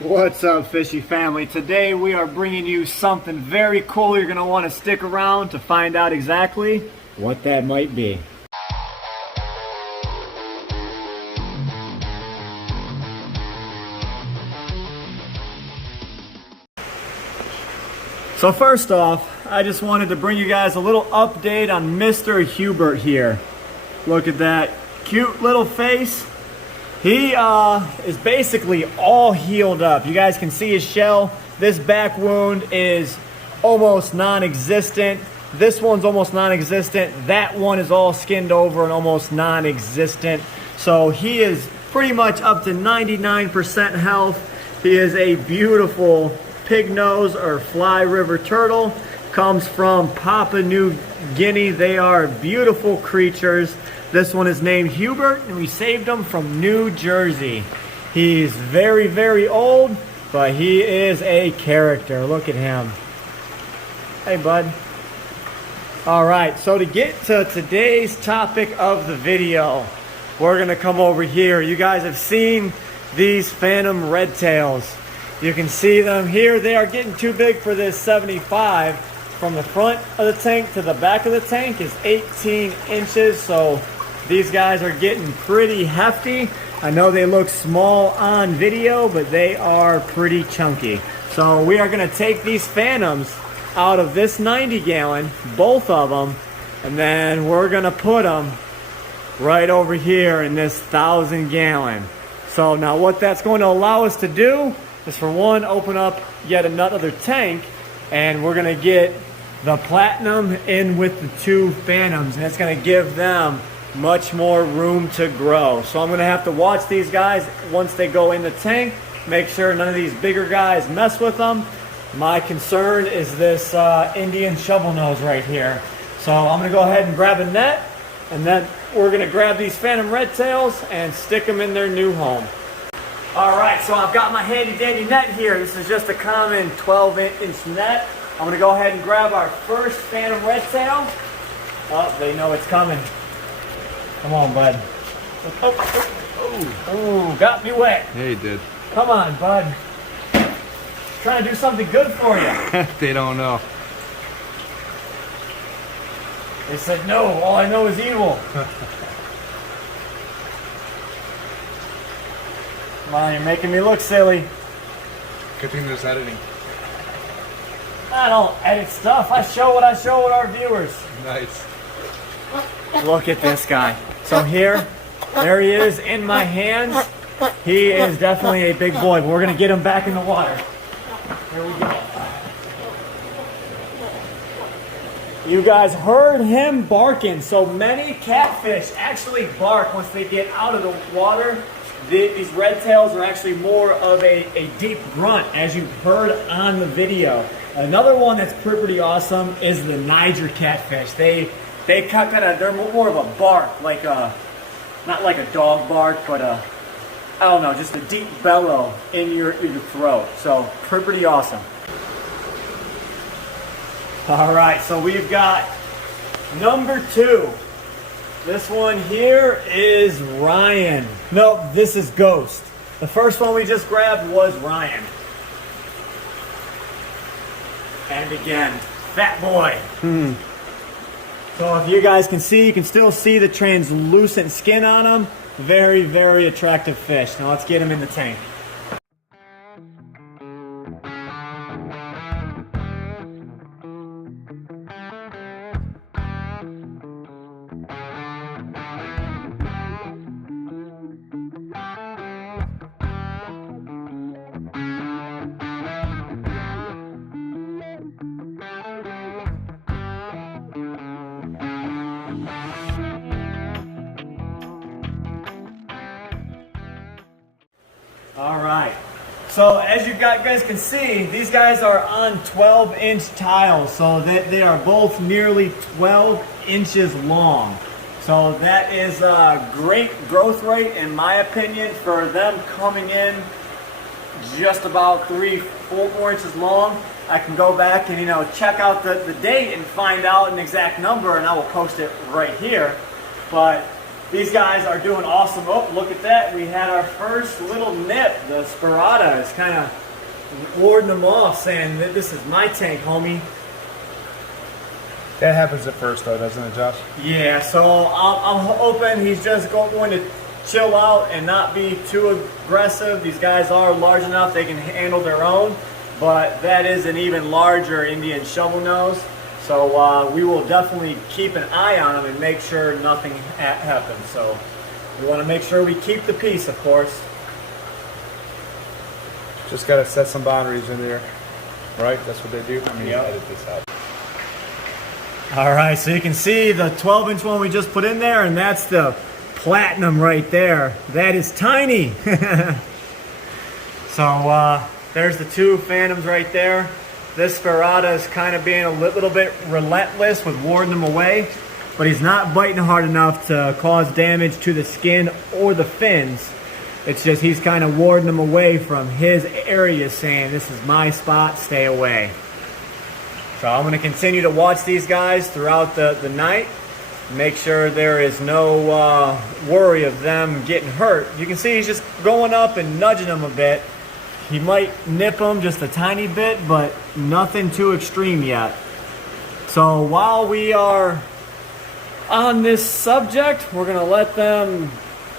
What's up, fishy family? Today we are bringing you something very cool. You're going to want to stick around to find out exactly what that might be. So first off, I just wanted to bring you guys a little update on Mr. Hubert here. Look at that cute little face. He is basically all healed up. You guys can see his shell. This back wound is almost non-existent. This one's almost non-existent. That one is all skinned over and almost non-existent. So he is pretty much up to 99% health. He is a beautiful pig nose or fly river turtle. Comes from Papua New Guinea. They are beautiful creatures. This one is named Hubert, and we saved him from New Jersey. He's very, very old, but he is a character. Look at him. Hey, bud. All right, so to get to today's topic of the video, we're going to come over here. You guys have seen these phantom redtails. You can see them here. They are getting too big for this 75. From the front of the tank to the back of the tank is 18 inches, so these guys are getting pretty hefty. I know they look small on video, but they are pretty chunky. So we are gonna take these phantoms out of this 90 gallon, both of them, and then we're gonna put them right over here in this 1,000 gallon. So now what that's going to allow us to do is, for one, open up yet another tank, and we're gonna get the platinum in with the two phantoms, and it's gonna give them much more room to grow. So I'm gonna have to watch these guys once they go in the tank, make sure none of these bigger guys mess with them. My concern is this Indian shovel nose right here. So I'm gonna go ahead and grab a net, and then we're gonna grab these phantom redtails and stick them in their new home. All right, so I've got my handy dandy net here. This is just a common 12-inch net. I'm gonna go ahead and grab our first phantom redtail. Oh, they know it's coming. Come on, bud. Oh, got me wet. Yeah, you did. Come on, bud. Trying to do something good for you. They don't know. They said no, all I know is evil. Come on, you're making me look silly. Good thing there's editing. I don't edit stuff. I show what our viewers. Nice. Look at this guy. So here, there he is in my hands. He is definitely a big boy, but we're gonna get him back in the water. Here we go. You guys heard him barking. So many catfish actually bark once they get out of the water. These redtails are actually more of a deep grunt, as you heard on the video. Another one that's pretty awesome is the Niger catfish. They cut kind of, they're more of a bark, like a, not like a dog bark, but a, I don't know, just a deep bellow in your throat. So pretty awesome. All right, so we've got number 2. This one here is Ryan. No, this is Ghost. The first one we just grabbed was Ryan. And again, fat boy. So if you guys can see, you can still see the translucent skin on him. Very, very attractive fish. Now let's get him in the tank. All right, so as you guys can see, these guys are on 12-inch tiles, so they are both nearly 12 inches long. So that is a great growth rate, in my opinion, for them coming in just about 3-4 inches long. I can go back and check out the date and find out an exact number, and I will post it right here. But these guys are doing awesome. Oh, look at that. We had our first little nip. The Sperata is kind of warding them off, saying that this is my tank, homie. That happens at first, though, doesn't it, Josh? Yeah, so I'm hoping he's just going to chill out and not be too aggressive. These guys are large enough they can handle their own, but that is an even larger Indian shovel nose. So we will definitely keep an eye on him and make sure nothing happens. So we want to make sure we keep the peace, of course. Just got to set some boundaries in there, right? That's what they do. I mean, Yep. edit this out. All right, so you can see the 12-inch one we just put in there, and that's the platinum right there. That is tiny. So there's the two phantoms right there. This Sperata is kind of being a little bit relentless with warding them away, but he's not biting hard enough to cause damage to the skin or the fins. It's just he's kind of warding them away from his area, saying, this is my spot, stay away. So I'm going to continue to watch these guys throughout the night. Make sure there is no worry of them getting hurt. You can see he's just going up and nudging them a bit. He might nip them just a tiny bit, but nothing too extreme yet. So while we are on this subject, we're going to let them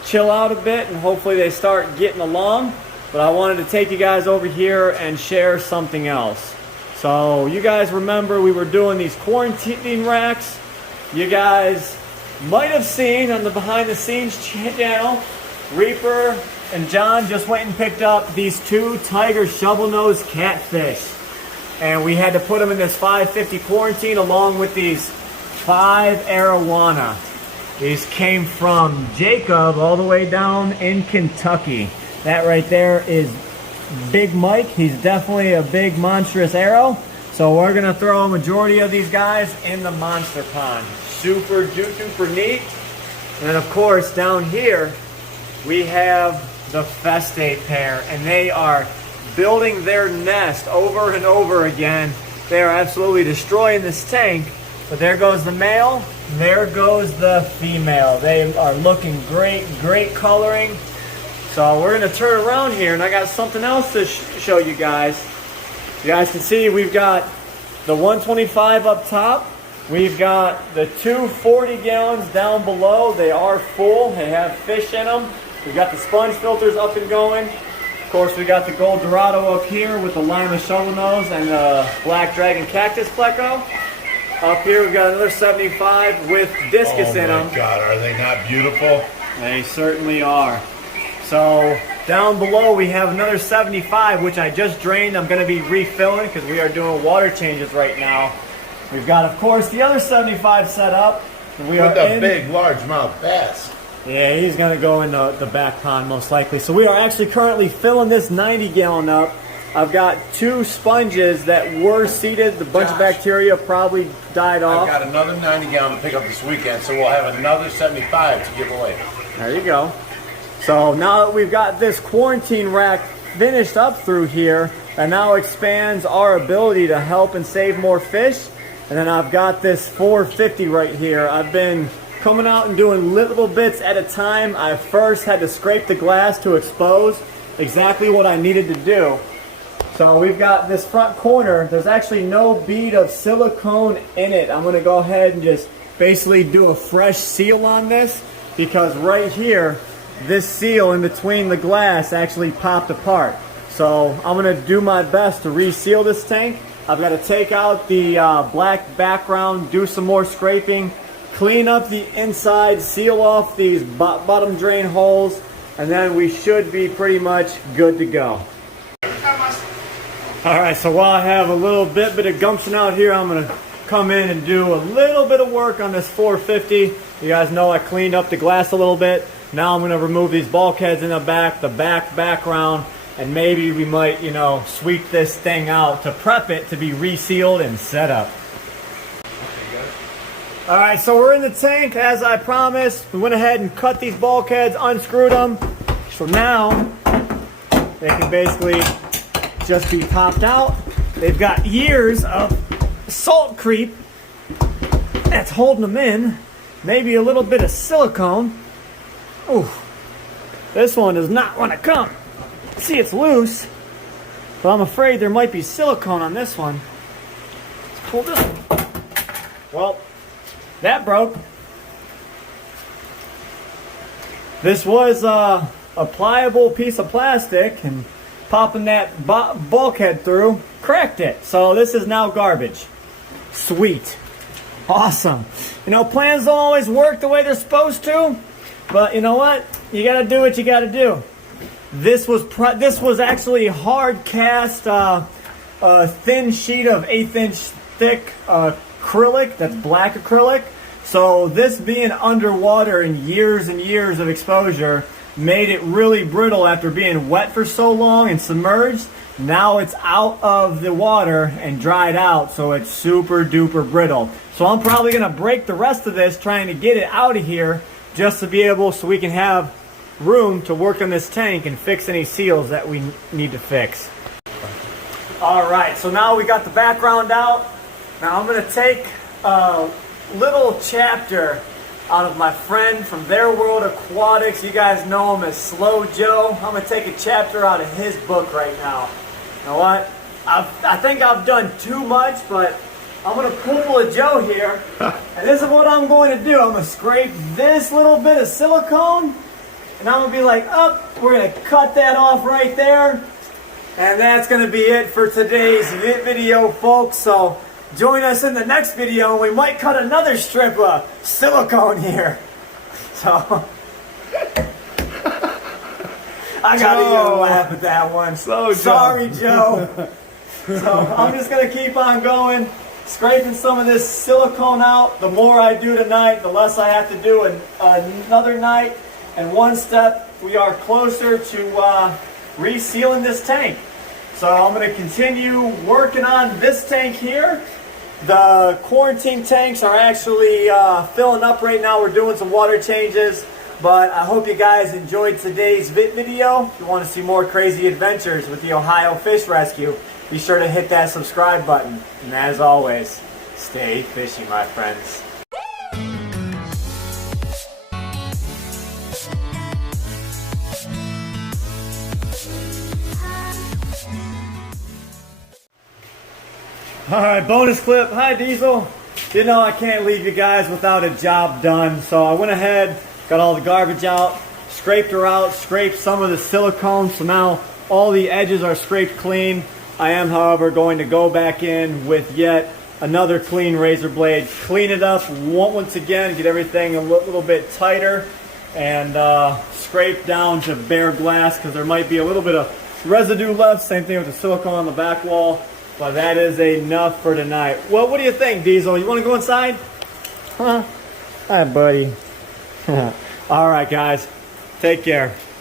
chill out a bit and hopefully they start getting along. But I wanted to take you guys over here and share something else. So you guys remember we were doing these quarantine racks. You guys might have seen on the behind the scenes channel, Reaper and John just went and picked up these two tiger shovel-nosed catfish. And we had to put them in this 550 quarantine along with these 5 arowana. These came from Jacob all the way down in Kentucky. That right there is Big Mike. He's definitely a big monstrous arrow. So we're gonna throw a majority of these guys in the monster pond. Super duper neat. And then of course down here we have the Festate pair, and they are building their nest over and over again. They are absolutely destroying this tank. But there goes the male, there goes the female. They are looking great coloring. So we're gonna turn around here, and I got something else to show you guys. You guys can see we've got the 125 up top. We've got the two 40 gallons down below. They are full, they have fish in them. We've got the sponge filters up and going. Of course, we got the Gold Dorado up here with the Lima shovel nose and the Black Dragon Cactus Pleco. Up here, we've got another 75 with discus in them. Oh my God, are they not beautiful? They certainly are. So down below, we have another 75, which I just drained. I'm going to be refilling because we are doing water changes right now. We've got, of course, the other 75 set up. We With are the in, big largemouth bass. Yeah, he's going to go in the back pond most likely. So we are actually currently filling this 90 gallon up. I've got two sponges that were seeded. The bunch of bacteria probably died off. I've got another 90 gallon to pick up this weekend, so we'll have another 75 to give away. There you go. So now that we've got this quarantine rack finished up through here, that now expands our ability to help and save more fish. And then I've got this 450 right here. I've been coming out and doing little bits at a time. I first had to scrape the glass to expose exactly what I needed to do. So we've got this front corner. There's actually no bead of silicone in it. I'm gonna go ahead and just basically do a fresh seal on this, because right here, this seal in between the glass actually popped apart. So I'm gonna do my best to reseal this tank. I've got to take out the black background, do some more scraping, clean up the inside, seal off these bottom drain holes, and then we should be pretty much good to go. Alright, so while I have a little bit of gumption out here, I'm going to come in and do a little bit of work on this 450. You guys know I cleaned up the glass a little bit. Now I'm going to remove these bulkheads in the background, and maybe we might, you know, sweep this thing out to prep it to be resealed and set up. Alright, so we're in the tank as I promised. We went ahead and cut these bulkheads, unscrewed them. So now they can basically just be popped out. They've got years of salt creep that's holding them in. Maybe a little bit of silicone. Ooh, this one does not want to come. See, it's loose, but I'm afraid there might be silicone on this one. Let's pull this one. Well, that broke. This was a pliable piece of plastic, and popping that bulkhead through cracked it. So this is now garbage. Sweet. Awesome. You know, plans don't always work the way they're supposed to, but you know what? You gotta do what you gotta do. This was actually hard cast, a thin sheet of 1/8 inch thick acrylic. That's black acrylic. So this being underwater and years of exposure made it really brittle after being wet for so long and submerged. Now it's out of the water and dried out, so it's super duper brittle. So I'm probably gonna break the rest of this trying to get it out of here just to be able, so we can have room to work on this tank and fix any seals that we need to fix. All right, so now we got the background out. Now I'm gonna take a little chapter out of my friend from Their World Aquatics. You guys know him as Slow Joe. I'm gonna take a chapter out of his book right now. You know what? I think I've done too much, but I'm gonna pull a Joe here, and this is what I'm going to do. I'm gonna scrape this little bit of silicone, and I'm gonna be like, oh, we're gonna cut that off right there, and that's gonna be it for today's video, folks. So join us in the next video, and we might cut another strip of silicone here. So I gotta even laugh at that one. Sorry, Joe. So I'm just gonna keep on going, scraping some of this silicone out. The more I do tonight, the less I have to do another night. And one step we are closer to resealing this tank. So I'm gonna continue working on this tank here. The quarantine tanks are actually filling up right now. We're doing some water changes. But I hope you guys enjoyed today's video. If you want to see more crazy adventures with the Ohio Fish Rescue, be sure to hit that subscribe button. And as always, stay fishy, my friends. All right, bonus clip. Hi, Diesel. You know I can't leave you guys without a job done, so I went ahead, got all the garbage out, scraped her out, scraped some of the silicone, so now all the edges are scraped clean. I am, however, going to go back in with yet another clean razor blade, clean it up once again, get everything a little bit tighter, and scrape down to bare glass because there might be a little bit of residue left. Same thing with the silicone on the back wall. But that is enough for tonight. Well, what do you think, Diesel? You want to go inside? Huh? Hi, buddy. All right, guys. Take care.